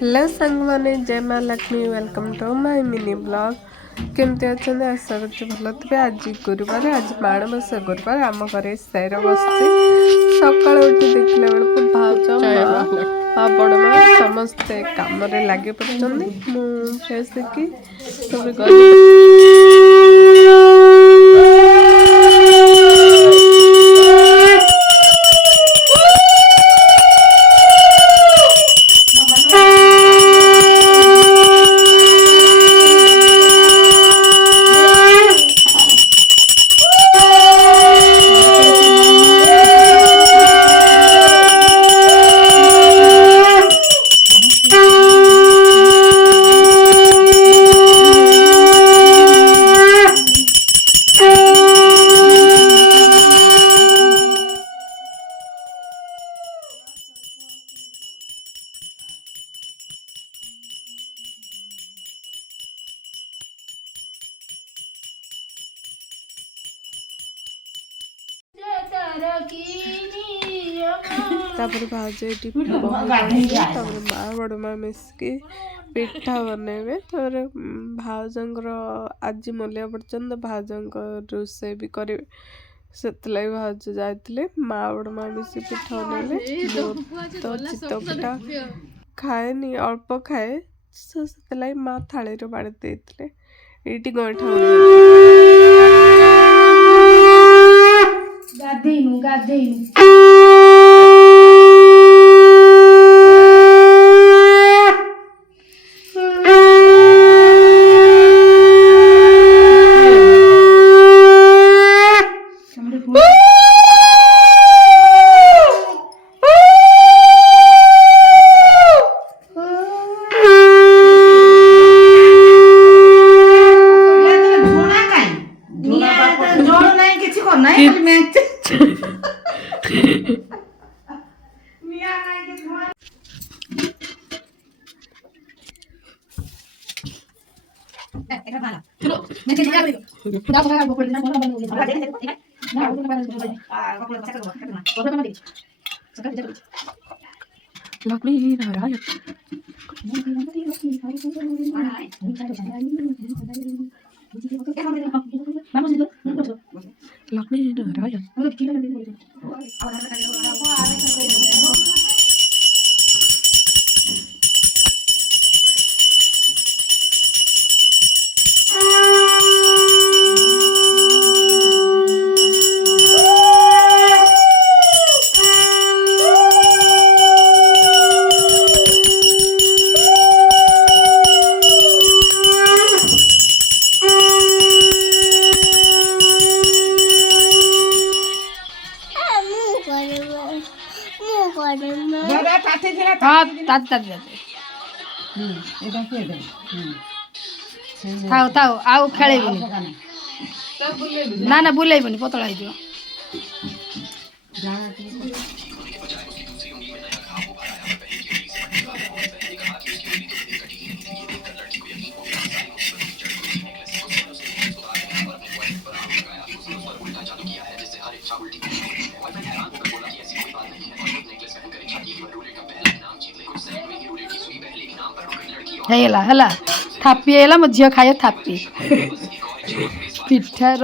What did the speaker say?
hello सांग माने जय माँ Lakshmi welcome to my mini blog केमती अच्छा आशा करते भल थे आज गुरुवार आज माणबस गुरुवार आम घर सैर बस सका उठी देखला बेलू भाज माँ बड़ माँ समस्ते कम लगे पड़े मुझे कि तापर भाज ये माँ बड़ माँ मिसिकी पिठा बनइबे भाउजर आज मूल्य पर्यंत भाउजर रोषे भी करेंगे से भाउज जाते माँ बड़ माँ मिसी पिठा बनइबे तो चित्त पिठा खाएनी अल्प खाए से माँ थाली बाड़ी देते ये गईठा लक्ष्मी नारायण लक्ष्मी नारायण थाओ थाओ आउ खेल ना ना बुलेबनी पतला हो हेला हेला थापी हेला मो झील खाए थापी पिठा